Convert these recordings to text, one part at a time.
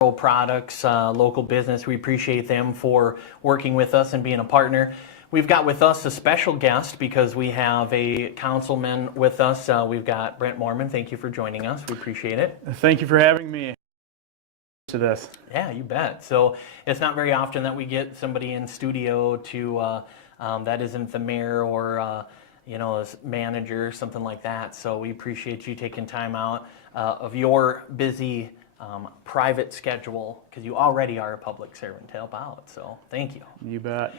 products, local business. We appreciate them for working with us and being a partner. We've got with us a special guest because we have a councilman with us. We've got Brent Mohrmann. Thank you for joining us. We appreciate it. Thank you for having me to this. Yeah, you bet. So it's not very often that we get somebody in studio to that isn't the mayor or a manager, something like that. So we appreciate you taking time out of your busy private schedule, because you already are a public servant, to help out. So thank you. You bet.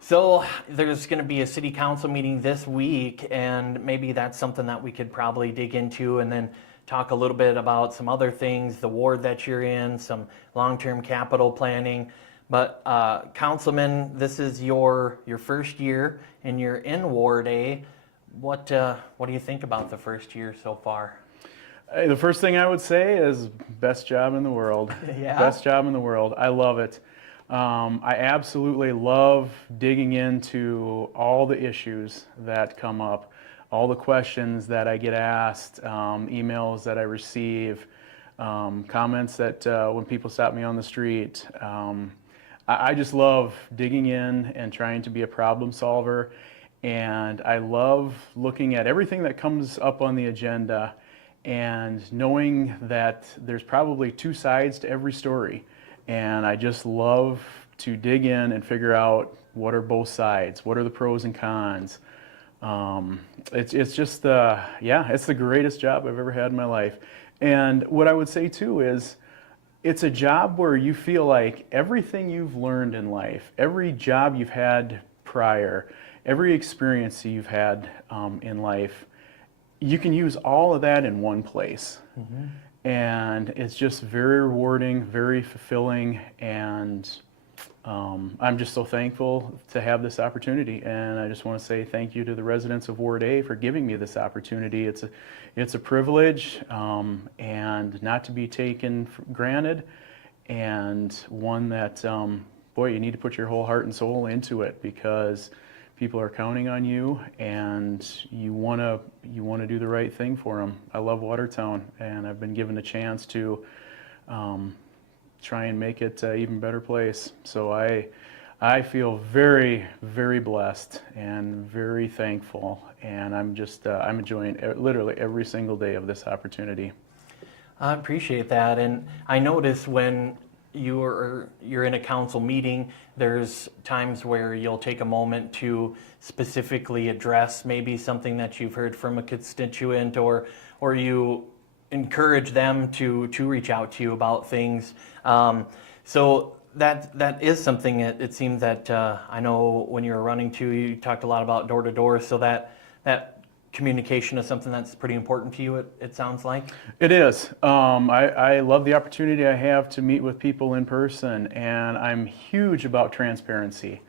So there's going to be a city council meeting this week, and maybe that's something that we could probably dig into and then talk a little bit about some other things, the ward that you're in, some long-term capital planning. But Councilman, this is your first year and you're in Ward A. What do you think about the first year so far? The first thing I would say is best job in the world. Yeah. Best job in the world. I love it. I absolutely love digging into all the issues that come up, all the questions that I get asked, emails that I receive, comments that when people stop me on the street. I just love digging in and trying to be a problem solver. And I love looking at everything that comes up on the agenda and knowing that there's probably two sides to every story. And I just love to dig in and figure out what are both sides, what are the pros and cons. It's just, it's the greatest job I've ever had in my life. And what I would say too is, it's a job where you feel like everything you've learned in life, every job you've had prior, every experience you've had in life, you can use all of that in one place. Mm-hmm. And it's just very rewarding, very fulfilling, and I'm just so thankful to have this opportunity. And I just want to say thank you to the residents of Ward A for giving me this opportunity. It's a privilege and not to be taken for granted, and one that, boy, you need to put your whole heart and soul into it, because people are counting on you, and you want to do the right thing for them. I love Watertown, and I've been given a chance to try and make it an even better place. So I feel very, very blessed and very thankful, and I'm enjoying literally every single day of this opportunity. I appreciate that, and I notice when you're in a council meeting, there's times where you'll take a moment to specifically address maybe something that you've heard from a constituent, or you encourage them to reach out to you about things. So that is something it seems that I know when you were running too, you talked a lot about door to door, so that communication is something that's pretty important to you, it sounds like. It is. I love the opportunity I have to meet with people in person, and I'm huge about transparency.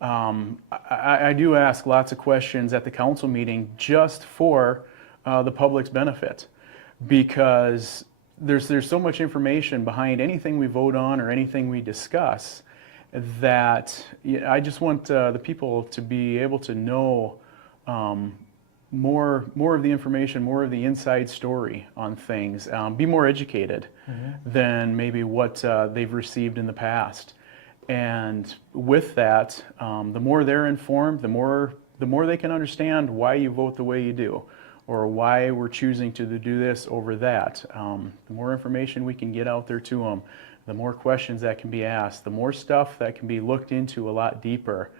I do ask lots of questions at the council meeting just for the public's benefit, because there's so much information behind anything we vote on or anything we discuss that I just want the people to be able to know more of the information, more of the inside story on things, be more educated than maybe what they've received in the past. And with that, the more they're informed, the more they can understand why you vote the way you do, or why we're choosing to do this over that. The more information we can get out there to them, the more questions that can be asked, the more stuff that can be looked into a lot deeper.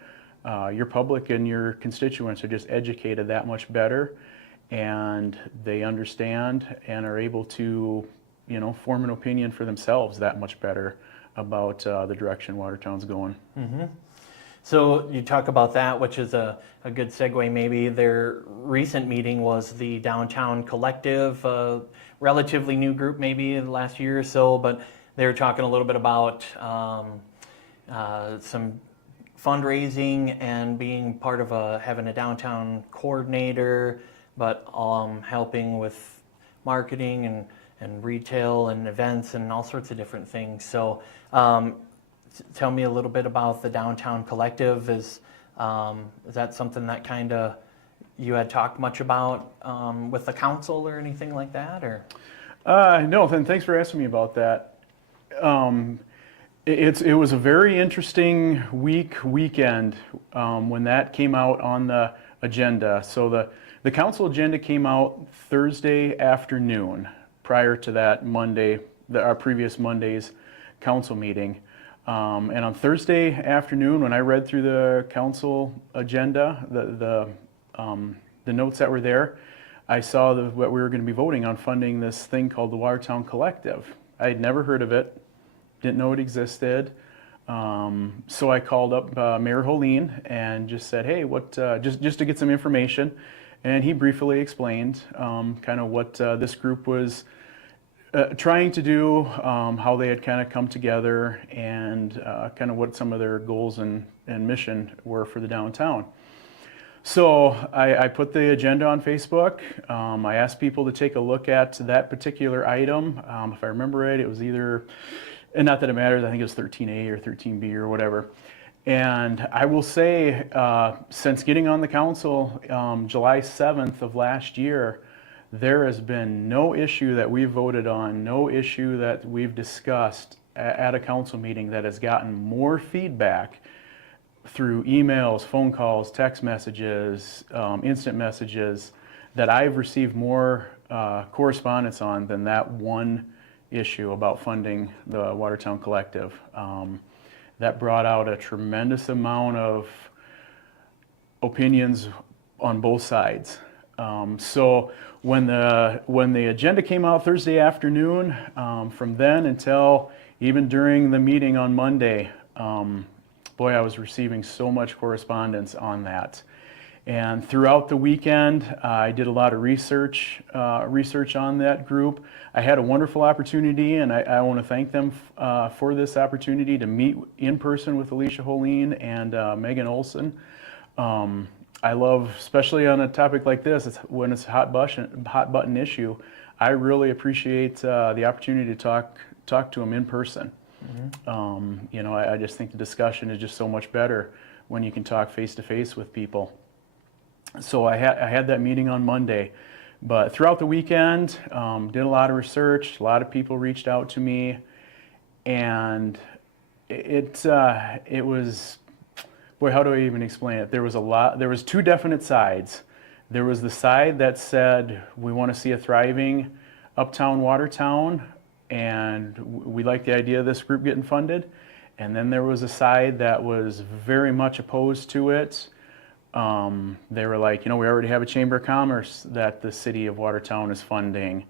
Your public and your constituents are just educated that much better, and they understand and are able to, form an opinion for themselves that much better about the direction Watertown's going. Mm-hmm. So you talk about that, which is a good segue maybe. Their recent meeting was the Downtown Collective, relatively new group maybe in the last year or so, but they were talking a little bit about some fundraising and being part of having a downtown coordinator, but helping with marketing and retail and events and all sorts of different things. So tell me a little bit about the Downtown Collective. Is that something that kind of you had talked much about with the council or anything like that? Or no, then thanks for asking me about that. It was a very interesting weekend when that came out on the agenda. So the council agenda came out Thursday afternoon prior to that Monday, our previous Monday's council meeting. And on Thursday afternoon, when I read through the council agenda, the notes that were there, I saw what we were going to be voting on, funding this thing called the Watertown Collective. I had never heard of it, didn't know it existed. So I called up Mayor Holleen and just said, hey, just to get some information. And he briefly explained kind of what this group was trying to do, how they had kind of come together, and kind of what some of their goals and mission were for the downtown. So I put the agenda on Facebook. I asked people to take a look at that particular item. If I remember right, it was either, and not that it matters, I think it was 13A or 13B or whatever. And I will say, since getting on the council July 7th of last year, there has been no issue that we've voted on, no issue that we've discussed at a council meeting that has gotten more feedback through emails, phone calls, text messages, instant messages, that I've received more correspondence on than that one issue about funding the Watertown Collective. That brought out a tremendous amount of opinions on both sides. So when the agenda came out Thursday afternoon, from then until even during the meeting on Monday, boy, I was receiving so much correspondence on that. And throughout the weekend, I did a lot of research on that group. I had a wonderful opportunity, and I want to thank them for this opportunity to meet in person with Alicia Holleen and Megan Olson. I love, especially on a topic like this, when it's a hot button issue, I really appreciate the opportunity to talk to them in person. Mm-hmm. I just think the discussion is just so much better when you can talk face to face with people. So I had that meeting on Monday, but throughout the weekend, did a lot of research. A lot of people reached out to me, and it was, boy, how do I even explain it? There was two definite sides. There was the side that said we want to see a thriving uptown Watertown, and we like the idea of this group getting funded. And then there was a side that was very much opposed to it. They were like, we already have a Chamber of Commerce that the city of Watertown is funding.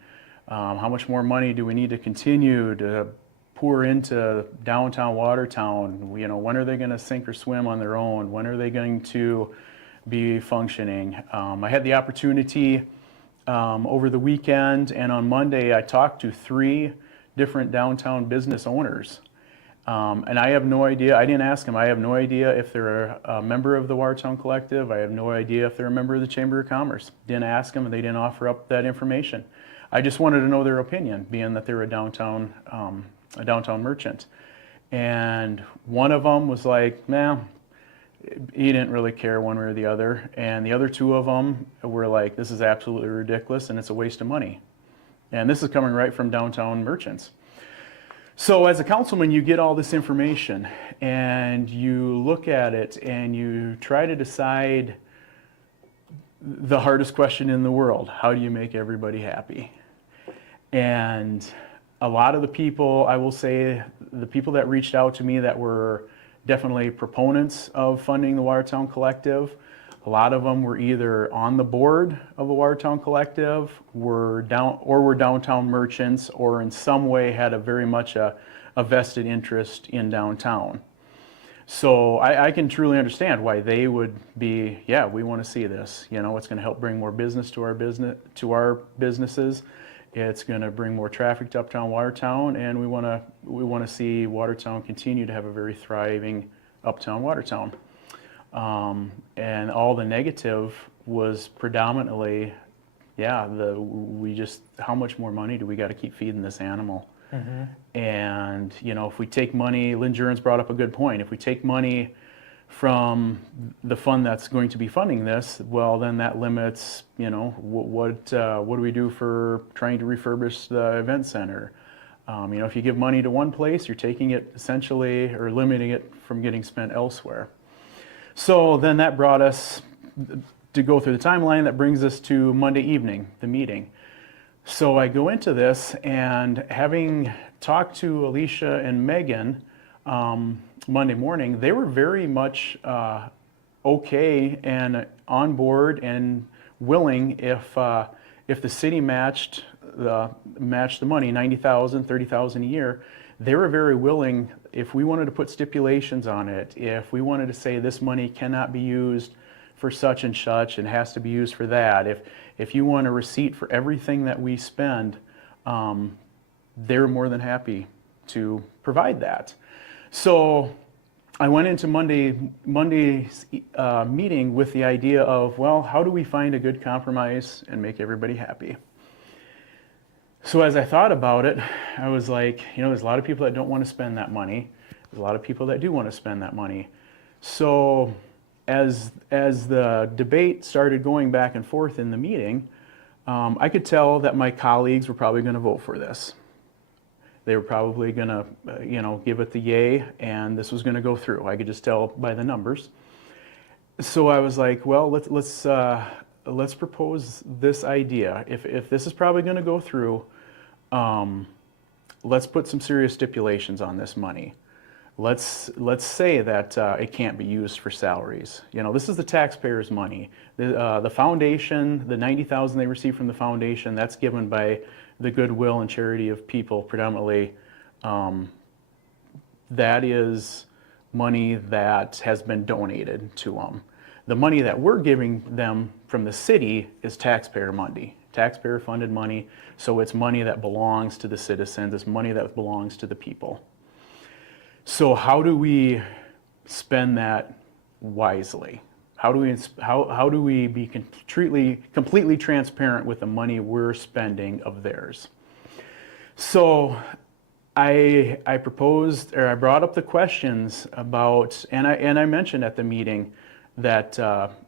How much more money do we need to continue to pour into downtown Watertown? When are they going to sink or swim on their own? When are they going to be functioning? I had the opportunity over the weekend, and on Monday I talked to 3 different downtown business owners. And I have no idea, I didn't ask them, I have no idea if they're a member of the Watertown Collective. I have no idea if they're a member of the Chamber of Commerce. Didn't ask them, and they didn't offer up that information. I just wanted to know their opinion, being that they're a downtown merchant. And one of them was like, nah, he didn't really care one way or the other. And the other 2 of them were like, this is absolutely ridiculous and it's a waste of money. And this is coming right from downtown merchants. So as a councilman, you get all this information and you look at it and you try to decide the hardest question in the world. How do you make everybody happy? And a lot of the people, I will say, the people that reached out to me that were definitely proponents of funding the Watertown Collective, a lot of them were either on the board of the Watertown Collective, were downtown merchants, or in some way had a very much a vested interest in downtown. So I can truly understand why they would be, yeah, we want to see this. It's going to help bring more business to our businesses. It's going to bring more traffic to uptown Watertown, and we want to see Watertown continue to have a very thriving uptown Watertown. And all the negative was predominantly, yeah, how much more money do we got to keep feeding this animal? Mm-hmm. And if we take money, Lynn Juren's brought up a good point. If we take money from the fund that's going to be funding this, well, then that limits, what do we do for trying to refurbish the event center? If you give money to one place, you're taking it essentially or limiting it from getting spent elsewhere. So then that brought us to go through the timeline. That brings us to Monday evening, the meeting. So I go into this, and having talked to Alicia and Megan Monday morning, they were very much okay and on board and willing if the city matched the money, $90,000, $30,000 a year. They were very willing, if we wanted to put stipulations on it, if we wanted to say this money cannot be used for such and such and has to be used for that, if you want a receipt for everything that we spend, they're more than happy to provide that. So I went into Monday's meeting with the idea of, well, how do we find a good compromise and make everybody happy? So as I thought about it, I was like, there's a lot of people that don't want to spend that money. There's a lot of people that do want to spend that money. So as the debate started going back and forth in the meeting, I could tell that my colleagues were probably going to vote for this. They were probably going to, give it the yay, and this was going to go through. I could just tell by the numbers. So I was like, well, let's propose this idea. If this is probably going to go through, let's put some serious stipulations on this money. Let's say that it can't be used for salaries. This is the taxpayers' money. The foundation, the $90,000 they receive from the foundation, that's given by the goodwill and charity of people predominantly. That is money that has been donated to them. The money that we're giving them from the city is taxpayer money, taxpayer-funded money, so it's money that belongs to the citizens, it's money that belongs to the people. So how do we spend that wisely? How do we be completely transparent with the money we're spending of theirs? So I proposed, or I brought up the questions about, and I mentioned at the meeting that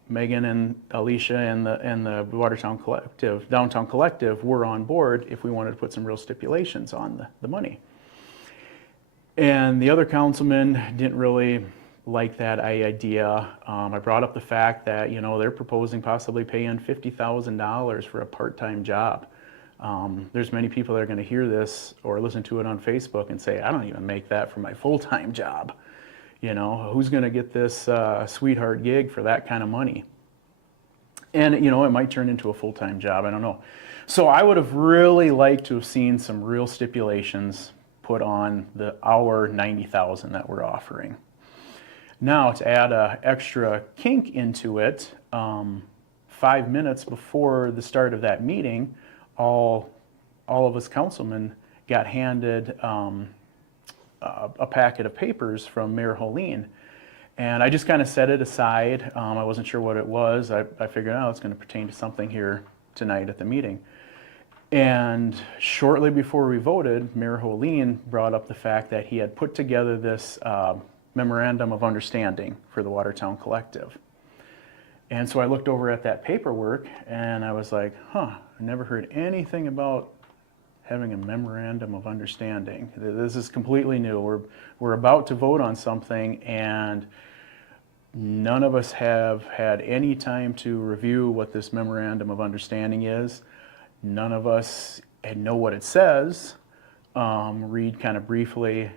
Megan and Alicia and the Watertown Collective, Downtown Collective, were on board if we wanted to put some real stipulations on the money. And the other councilman didn't really like that idea. I brought up the fact that they're proposing possibly paying $50,000 for a part-time job. There's many people that are going to hear this or listen to it on Facebook and say, I don't even make that for my full-time job. Who's going to get this sweetheart gig for that kind of money? And it might turn into a full-time job, I don't know. So I would have really liked to have seen some real stipulations put on our $90,000 that we're offering. Now, to add an extra kink into it, 5 minutes before the start of that meeting, all of us councilmen got handed a packet of papers from Mayor Holeen. And I just kind of set it aside. I wasn't sure what it was. I figured, it's going to pertain to something here tonight at the meeting. And shortly before we voted, Mayor Holeen brought up the fact that he had put together this memorandum of understanding for the Watertown Collective. And so I looked over at that paperwork and I was like, I never heard anything about having a memorandum of understanding. This is completely new. We're about to vote on something and none of us have had any time to review what this memorandum of understanding is. None of us know what it says. Reed kind of briefly,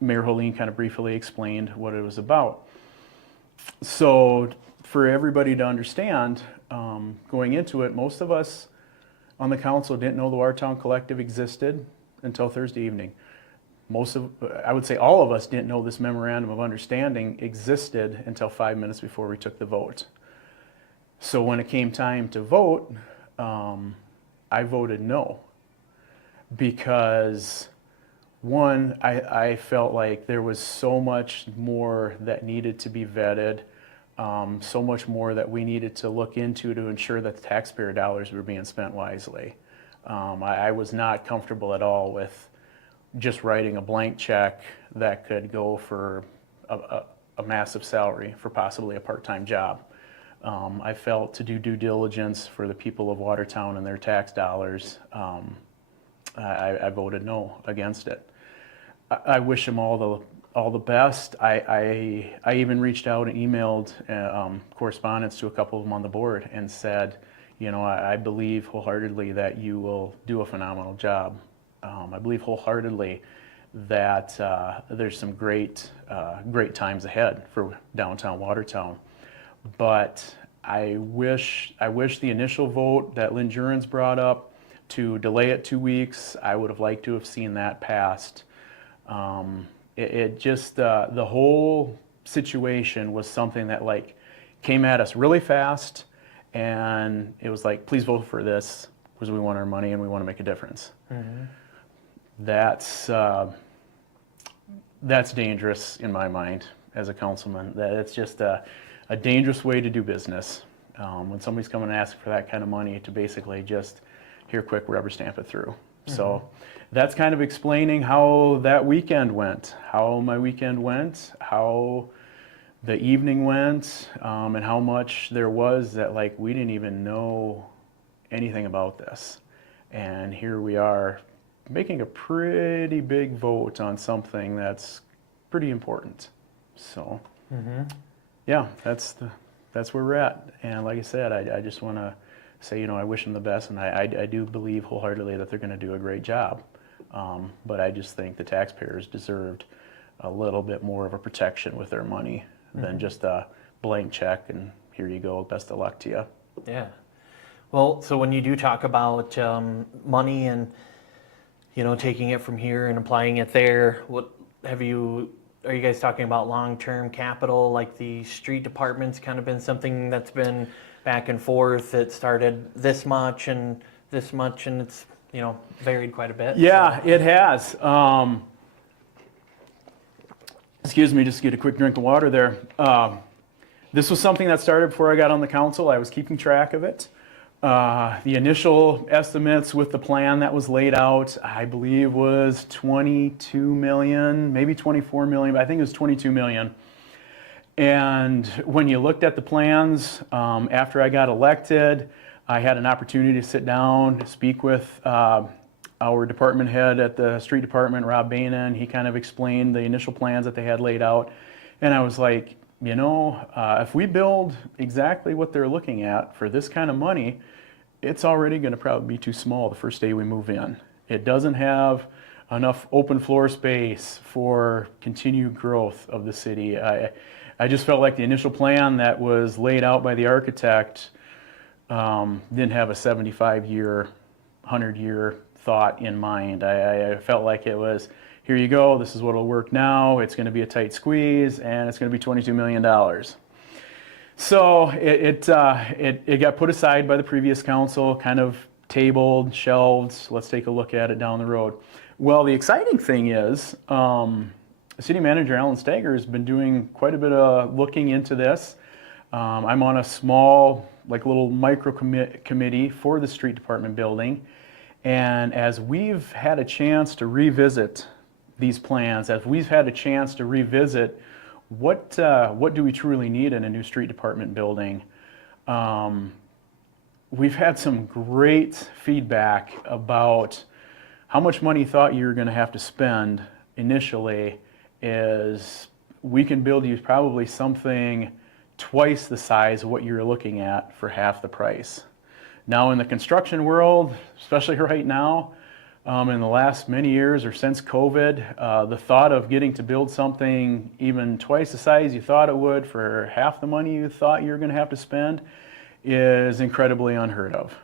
Mayor Holeen kind of briefly explained what it was about. So for everybody to understand, going into it, most of us on the council didn't know the Watertown Collective existed until Thursday evening. I would say all of us didn't know this memorandum of understanding existed until 5 minutes before we took the vote. So when it came time to vote, I voted no, because one, I felt like there was so much more that needed to be vetted, so much more that we needed to look into to ensure that the taxpayer dollars were being spent wisely. I was not comfortable at all with just writing a blank check that could go for a massive salary for possibly a part-time job. I felt to do due diligence for the people of Watertown and their tax dollars, I voted no against it. I wish them all the best. I even reached out and emailed correspondence to a couple of them on the board and said, you know, I believe wholeheartedly that you will do a phenomenal job. I believe wholeheartedly that there's some great times ahead for downtown Watertown. But I wish the initial vote that Lynn Jurens brought up to delay it 2 weeks, I would have liked to have seen that passed. It just, the whole situation was something that like came at us really fast, and it was like, please vote for this because we want our money and we want to make a difference. Mm-hmm. That's dangerous in my mind as a councilman. That it's just a dangerous way to do business. When somebody's coming and asking for that kind of money to basically just, here, quick, rubber stamp it through. Mm-hmm. So that's kind of explaining how that weekend went, how my weekend went, how the evening went, and how much there was that like we didn't even know anything about this. And here we are making a pretty big vote on something that's pretty important. So, mm-hmm. Yeah, that's where we're at. And like I said, I just want to say, you know, I wish them the best, and I do believe wholeheartedly that they're going to do a great job. But I just think the taxpayers deserved a little bit more of a protection with their money than just a blank check and here you go, best of luck to you. Yeah. Well, so when you do talk about money and, you know, taking it from here and applying it there, are you guys talking about long-term capital, like the street department's kind of been something that's been back and forth? It started this much and it's, you know, varied quite a bit. Yeah, so. It has. Excuse me, just get a quick drink of water there. This was something that started before I got on the council. I was keeping track of it. The initial estimates with the plan that was laid out, I believe was 22 million, maybe 24 million, but I think it was 22 million. And when you looked at the plans, after I got elected, I had an opportunity to sit down, speak with our department head at the street department, Rob Baina, and he kind of explained the initial plans that they had laid out. And I was like, you know, if we build exactly what they're looking at for this kind of money, it's already going to probably be too small the first day we move in. It doesn't have enough open floor space for continued growth of the city. I just felt like the initial plan that was laid out by the architect didn't have a 75-year, 100-year thought in mind. I felt like it was, here you go, this is what will work now, it's going to be a tight squeeze, and it's going to be $22 million. So it got put aside by the previous council, kind of tabled, shelved, let's take a look at it down the road. Well, the exciting thing is, City Manager Alan Stager has been doing quite a bit of looking into this. I'm on a small, like little micro committee for the street department building. And as we've had a chance to revisit these plans, as we've had a chance to revisit what do we truly need in a new street department building, we've had some great feedback about how much money you thought you were going to have to spend initially. Is we can build you probably something twice the size of what you're looking at for half the price. Now in the construction world, especially right now, in the last many years or since COVID, the thought of getting to build something even twice the size you thought it would for half the money you thought you were going to have to spend is incredibly unheard of.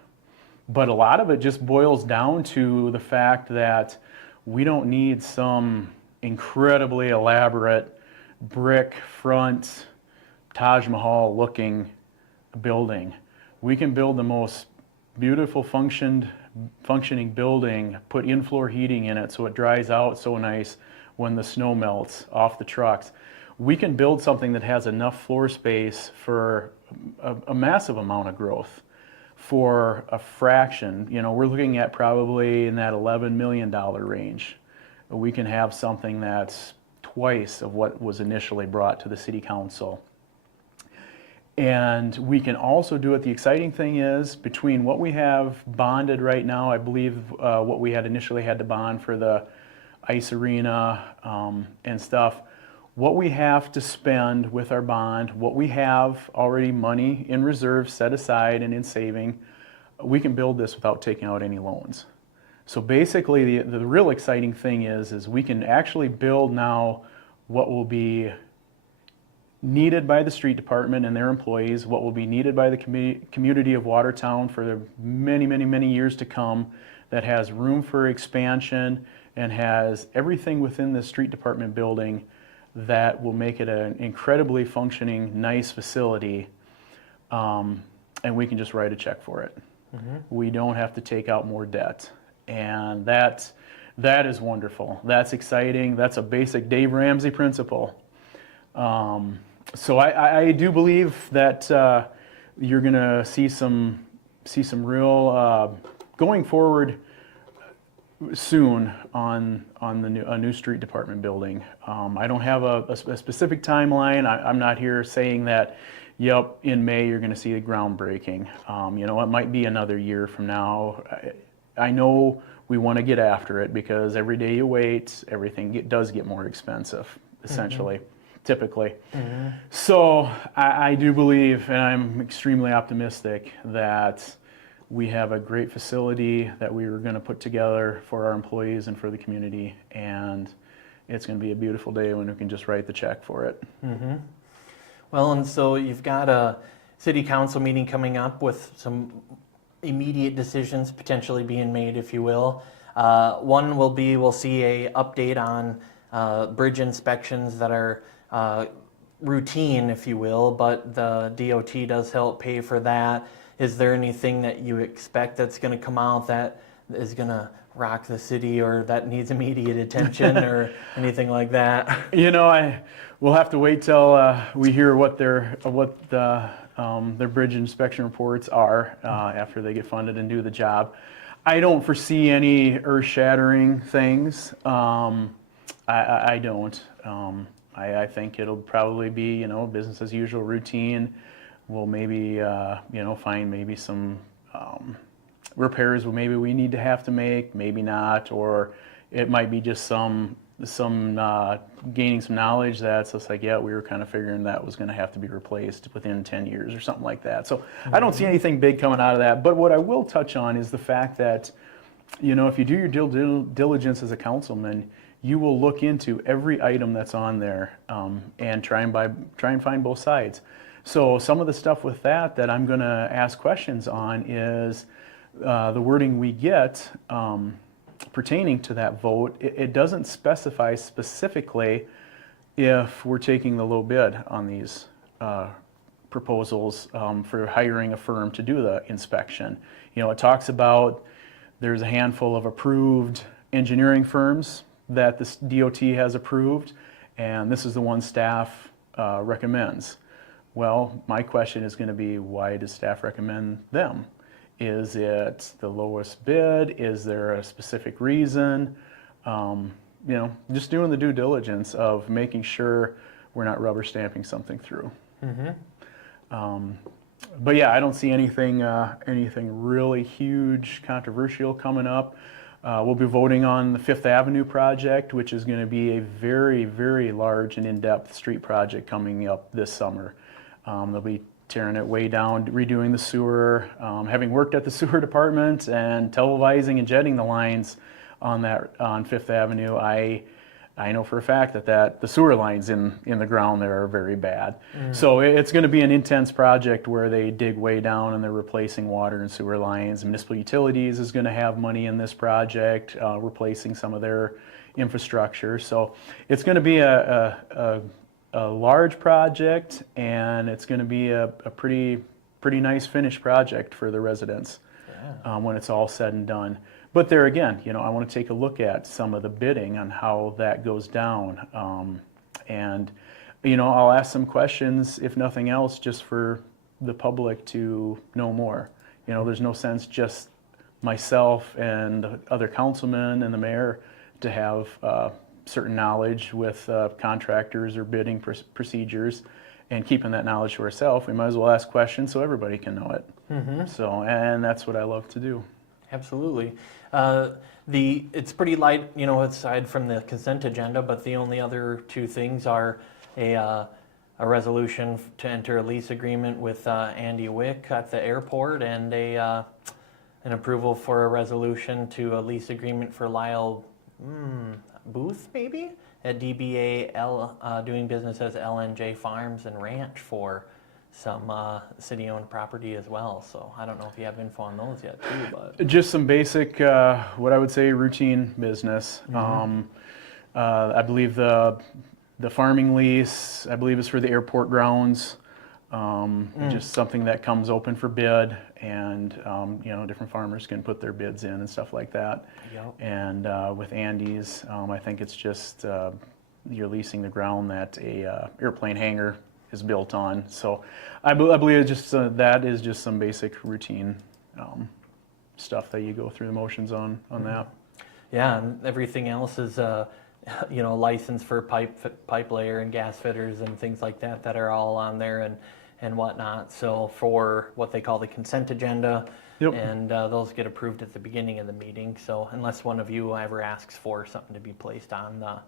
But a lot of it just boils down to the fact that we don't need some incredibly elaborate brick front Taj Mahal looking building. We can build the most beautiful functioning building, put in-floor heating in it so it dries out so nice when the snow melts off the trucks. We can build something that has enough floor space for a massive amount of growth for a fraction. You know, we're looking at probably in that $11 million range. We can have something that's twice of what was initially brought to the city council. And we can also do it. The exciting thing is between what we have bonded right now, I believe what we had initially had to bond for the ice arena and stuff, what we have to spend with our bond, what we have already money in reserve set aside and in saving, we can build this without taking out any loans. So basically the real exciting thing is we can actually build now what will be needed by the street department and their employees, what will be needed by the community of Watertown for the many, many, many years to come, that has room for expansion and has everything within the street department building that will make it an incredibly functioning, nice facility, and we can just write a check for it. We don't have to take out more debt, and that is wonderful. That's exciting. That's a basic Dave Ramsey principle. So I do believe that you're going to see some real going forward soon on a new street department building. I don't have a specific timeline. I'm not here saying that, yep, in May you're going to see the groundbreaking. It might be another year from now. I know we want to get after it because every day you wait, everything does get more expensive, essentially. Typically. So I do believe, and I'm extremely optimistic, that we have a great facility that we were going to put together for our employees and for the community, and it's going to be a beautiful day when we can just write the check for it. Well, and so you've got a city council meeting coming up with some immediate decisions potentially being made, if you will. One will be, we'll see a update on bridge inspections that are routine, if you will, but the DOT does help pay for that. Is there anything that you expect that's going to come out that is going to rock the city or that needs immediate attention or anything like that? We'll have to wait till we hear what their bridge inspection reports are after they get funded and do the job. I don't foresee any earth-shattering things. I don't. I think it'll probably be, business as usual, routine. We'll maybe, find maybe some repairs where maybe we need to have to make, maybe not, or it might be just some gaining some knowledge that's just like, yeah, we were kind of figuring that was going to have to be replaced within 10 years or something like that. So I don't see anything big coming out of that. But what I will touch on is the fact that, if you do your due diligence as a councilman, you will look into every item that's on there and try and find both sides. So some of the stuff with that I'm going to ask questions on is the wording we get pertaining to that vote. It doesn't specify specifically if we're taking the low bid on these proposals for hiring a firm to do the inspection. It talks about there's a handful of approved engineering firms that this DOT has approved, and this is the one staff recommends. Well, my question is going to be, why does staff recommend them? Is it the lowest bid? Is there a specific reason? Just doing the due diligence of making sure we're not rubber stamping something through. But yeah, I don't see anything really huge, controversial coming up. We'll be voting on the Fifth Avenue project, which is going to be a very, very large and in-depth street project coming up this summer. They'll be tearing it way down, redoing the sewer. Having worked at the sewer department and televising and jetting the lines on Fifth Avenue, I know for a fact that the sewer lines in the ground there are very bad. So it's going to be an intense project where they dig way down and they're replacing water and sewer lines. Municipal Utilities is going to have money in this project, replacing some of their infrastructure. So it's going to be a large project, and it's going to be a pretty nice finished project for the residents when it's all said and done. But there again, I want to take a look at some of the bidding on how that goes down. And I'll ask some questions, if nothing else, just for the public to know more. There's no sense just myself and the other councilmen and the mayor to have certain knowledge with contractors or bidding procedures. and keeping that knowledge to ourselves, we might as well ask questions so everybody can know it. So, and that's what I love to do. Absolutely. It's pretty light, aside from the consent agenda, but the only other two things are a resolution to enter a lease agreement with Andy Wick at the airport, and an approval for a resolution to a lease agreement for Lyle Booth, maybe, at DBA doing business as LNJ Farms and Ranch for some city-owned property as well. So I don't know if you have info on those yet too, but Just some basic, what I would say, routine business. I believe the farming lease, I believe, is for the airport grounds. Just something that comes open for bid, and different farmers can put their bids in and stuff like that. Yep. And with Andy's, I think it's just you're leasing the ground that a airplane hangar is built on. So I believe it's just that is just some basic routine stuff that you go through the motions on that. Yeah, and everything else is license for pipe layer and gas fitters and things like that that are all on there and whatnot. So for what they call the consent agenda, Yep. and those get approved at the beginning of the meeting. So unless one of you ever asks for something to be placed on the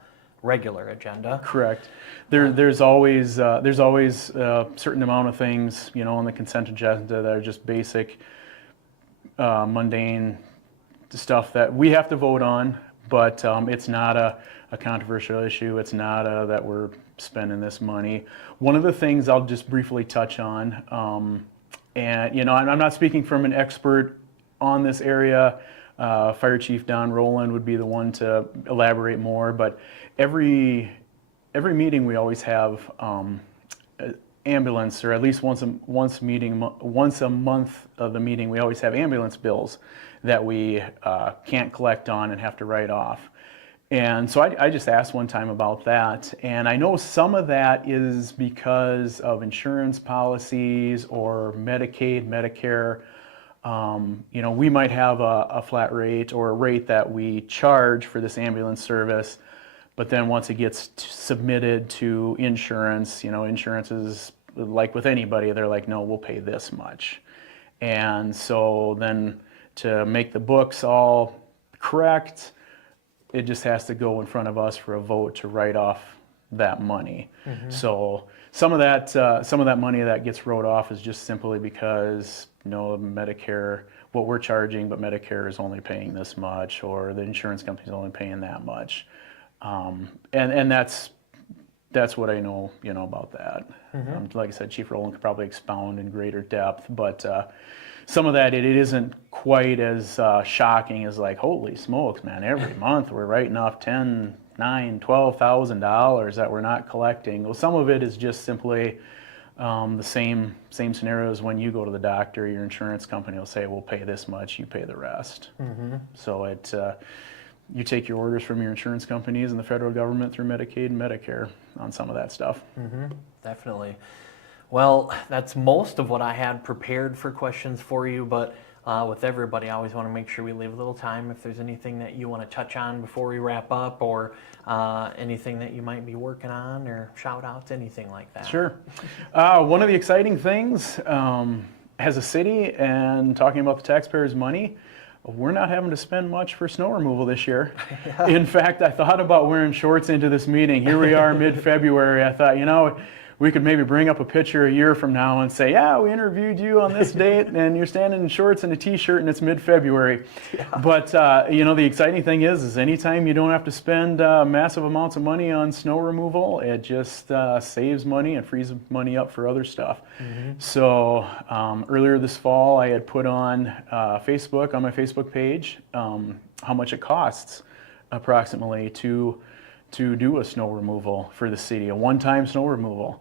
regular agenda. Correct. There's always a certain amount of things, on the consent agenda that are just basic, mundane stuff that we have to vote on, but it's not a controversial issue. It's not that we're spending this money. One of the things I'll just briefly touch on, and I'm not speaking from an expert on this area. Fire Chief Don Rowland would be the one to elaborate more, but every meeting we always have ambulance, or at least once a month of the meeting, we always have ambulance bills that we can't collect on and have to write off. And so I just asked one time about that, and I know some of that is because of insurance policies or Medicaid, Medicare. We might have a flat rate or a rate that we charge for this ambulance service, but then once it gets submitted to insurance, insurance is like with anybody, they're like, no, we'll pay this much. And so then to make the books all correct, it just has to go in front of us for a vote to write off that money. So some of that money that gets wrote off is just simply because Medicare, what we're charging, but Medicare is only paying this much, or the insurance company's only paying that much. And that's what I know, about that. Like I said, Chief Rowland could probably expound in greater depth, but some of that, it isn't quite as shocking as like, holy smokes, man, every month we're writing off $10,000, $9,000, $12,000 that we're not collecting. Well, some of it is just simply the same scenario as when you go to the doctor, your insurance company will say, we'll pay this much, you pay the rest. So you take your orders from your insurance companies and the federal government through Medicaid and Medicare on some of that stuff. Definitely. Well, that's most of what I had prepared for questions for you, but with everybody, I always want to make sure we leave a little time if there's anything that you want to touch on before we wrap up, or anything that you might be working on, or shout outs, anything like that. Sure. One of the exciting things as a city, and talking about the taxpayers' money, we're not having to spend much for snow removal this year. In fact, I thought about wearing shorts into this meeting. Here we are mid-February. I thought, we could maybe bring up a picture a year from now and say, yeah, we interviewed you on this date and you're standing in shorts and a t-shirt and it's mid-February. But, the exciting thing is anytime you don't have to spend massive amounts of money on snow removal, it just saves money and frees money up for other stuff. So earlier this fall, I had put on Facebook, on my Facebook page, how much it costs approximately to do a snow removal for the city, a one-time snow removal.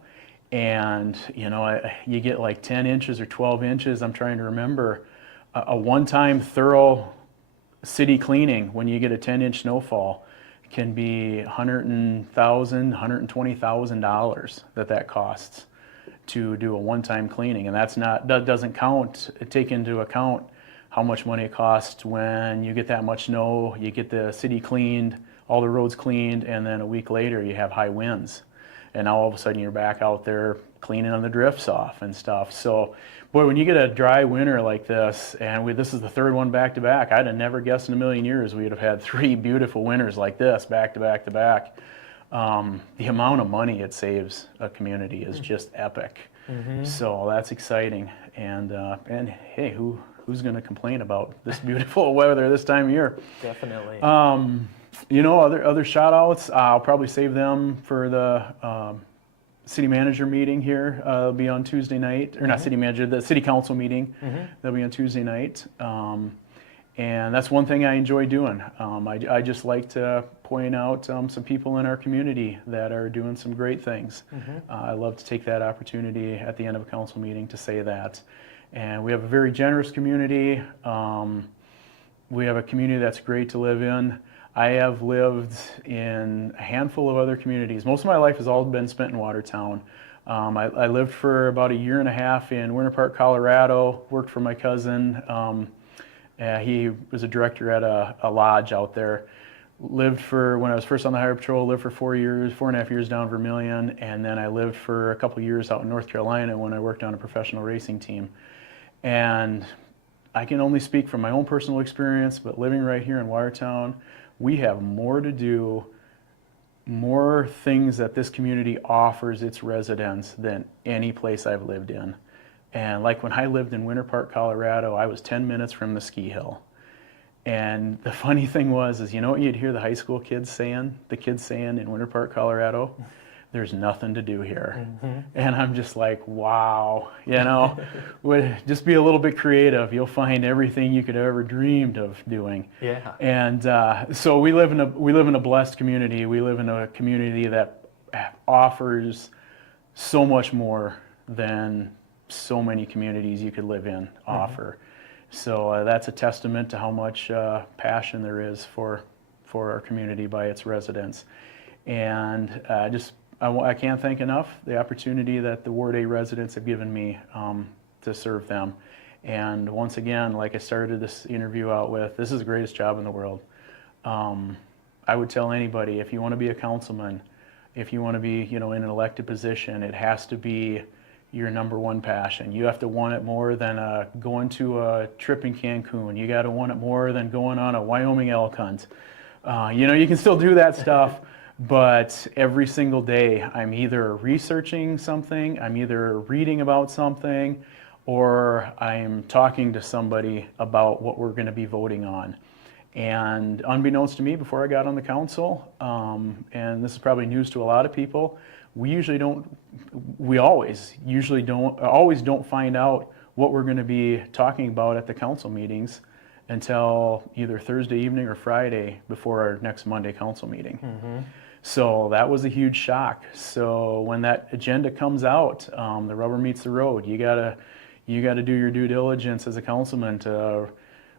And, you get like 10 inches or 12 inches, I'm trying to remember, a one-time thorough city cleaning when you get a 10-inch snowfall can be $100,000, $120,000 that costs to do a one-time cleaning. And that doesn't take into account how much money it costs when you get that much snow, you get the city cleaned, all the roads cleaned, and then a week later you have high winds. And now all of a sudden you're back out there cleaning on the drifts off and stuff. So, boy, when you get a dry winter like this, and this is the third one back to back, I'd have never guessed in a million years we'd have had 3 beautiful winters like this back to back to back. The amount of money it saves a community is just epic. So that's exciting. And hey, who's going to complain about this beautiful weather this time of year? Definitely. Other shout outs, I'll probably save them for the city manager meeting here. It'll be on Tuesday night, or not city manager, the city council meeting. That'll be on Tuesday night. And that's one thing I enjoy doing. I just like to point out some people in our community that are doing some great things. I love to take that opportunity at the end of a council meeting to say that. And we have a very generous community. We have a community that's great to live in. I have lived in a handful of other communities. Most of my life has all been spent in Watertown. I lived for about 1.5 years in Winter Park, Colorado, worked for my cousin. He was a director at a lodge out there. Lived when I was first on the Highway Patrol, lived for 4.5 years down Vermilion, and then I lived for a couple years out in North Carolina when I worked on a professional racing team. And I can only speak from my own personal experience, but living right here in Watertown, we have more to do, more things that this community offers its residents than any place I've lived in. And like when I lived in Winter Park, Colorado, I was 10 minutes from the ski hill. And the funny thing is you know what you'd hear the high school kids saying, in Winter Park, Colorado? There's nothing to do here. And I'm just like, wow, just be a little bit creative. You'll find everything you could ever dreamed of doing. Yeah. And so we live in a blessed community. We live in a community that offers so much more than so many communities you could live in offer. So that's a testament to how much passion there is for our community by its residents. And I can't thank enough the opportunity that the Ward A residents have given me to serve them. And once again, like I started this interview out with, this is the greatest job in the world. I would tell anybody, if you want to be a councilman, if you want to be in an elected position, it has to be your number one passion. You have to want it more than going to a trip in Cancun. You got to want it more than going on a Wyoming elk hunt. You can still do that stuff, but every single day I'm either researching something, I'm either reading about something, or I'm talking to somebody about what we're going to be voting on. And unbeknownst to me, before I got on the council, and this is probably news to a lot of people, we always don't find out what we're going to be talking about at the council meetings until either Thursday evening or Friday before our next Monday council meeting. So that was a huge shock. So when that agenda comes out, the rubber meets the road. You gotta do your due diligence as a councilman to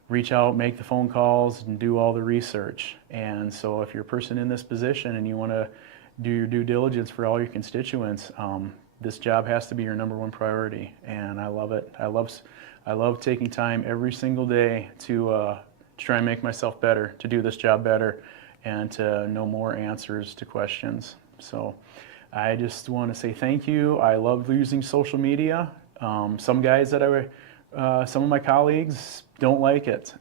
reach out, make the phone calls, and do all the research. And so if you're a person in this position and you want to do your due diligence for all your constituents, this job has to be your number one priority, and I love it. I love taking time every single day to try and make myself better, to do this job better, and to know more answers to questions. So I just want to say thank you. I love using social media. Some guys some of my colleagues don't like it.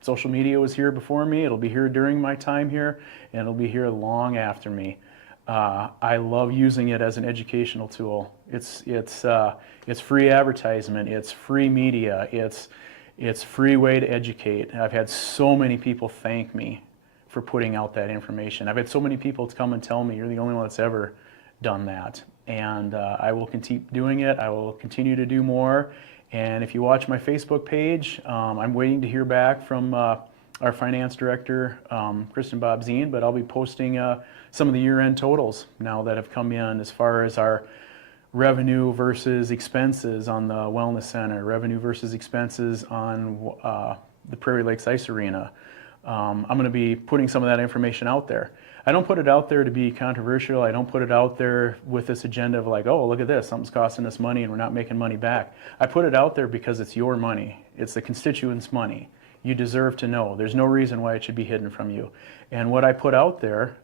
Social media was here before me. It'll be here during my time here, and it'll be here long after me. I love using it as an educational tool. It's free advertisement. It's free media. It's free way to educate. I've had so many people thank me for putting out that information. I've had so many people come and tell me, you're the only one that's ever done that. And I will continue doing it. I will continue to do more. And if you watch my Facebook page, I'm waiting to hear back from our finance director, Kristen Bobzine, but I'll be posting some of the year-end totals now that have come in as far as our revenue versus expenses on the Wellness Center, revenue versus expenses on the Prairie Lakes Ice Arena. I'm going to be putting some of that information out there. I don't put it out there to be controversial. I don't put it out there with this agenda of like, oh, look at this, something's costing us money and we're not making money back. I put it out there because it's your money. It's the constituents' money. You deserve to know. There's no reason why it should be hidden from you. And what I put out there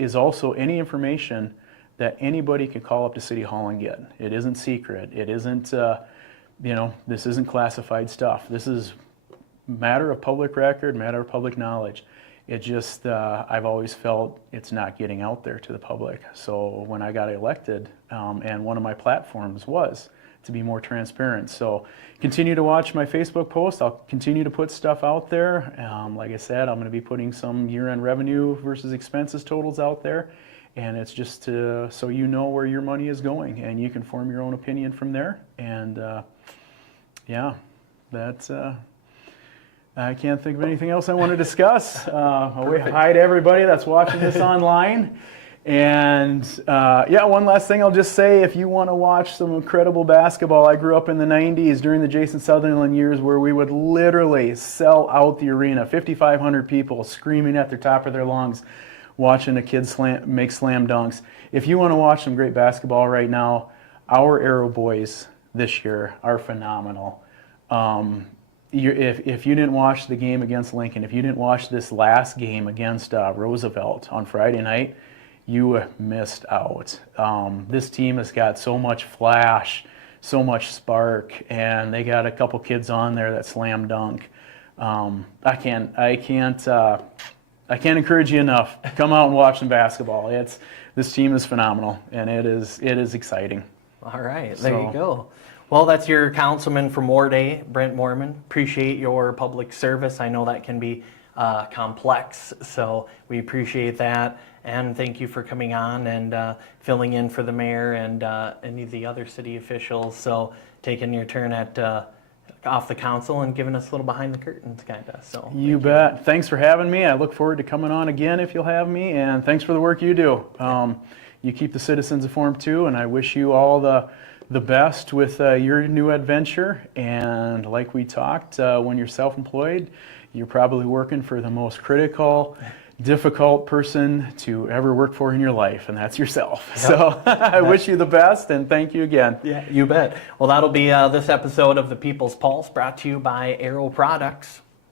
is also any information that anybody can call up to City Hall and get. It isn't secret. It isn't, this isn't classified stuff. This is matter of public record, matter of public knowledge. It just, I've always felt it's not getting out there to the public. So when I got elected, and one of my platforms was to be more transparent. So continue to watch my Facebook post. I'll continue to put stuff out there. Like I said, I'm going to be putting some year-end revenue versus expenses totals out there. And it's just so you know where your money is going, and you can form your own opinion from there. And yeah, that's, I can't think of anything else I want to discuss. Hi to everybody that's watching this online. And yeah, one last thing I'll just say, if you want to watch some incredible basketball, I grew up in the 90s during the Jason Sutherland years where we would literally sell out the arena, 5,500 people screaming at the top of their lungs, watching a kid make slam dunks. If you want to watch some great basketball right now, our Arrow boys this year are phenomenal. If you didn't watch the game against Lincoln, if you didn't watch this last game against Roosevelt on Friday night, you missed out. This team has got so much flash, so much spark, and they got a couple kids on there that slam dunk. I can't encourage you enough. Come out and watch some basketball. This team is phenomenal, and it is exciting. All right, there you go. Well, that's your councilman for Moore Day, Brent Mohrmann. Appreciate your public service. I know that can be complex, so we appreciate that. And thank you for coming on and filling in for the mayor and any of the other city officials. So taking your turn at off the council and giving us a little behind the curtains, kind of. So you bet. Thanks for having me. I look forward to coming on again if you'll have me. And thanks for the work you do. You keep the citizens informed too, and I wish you all the best with your new adventure. And like we talked, when you're self-employed, you're probably working for the most critical, difficult person to ever work for in your life, and that's yourself. Yep. So I wish you the best, and thank you again. Yeah, you bet. Well, that'll be this episode of The People's Pulse, brought to you by Arrow Products.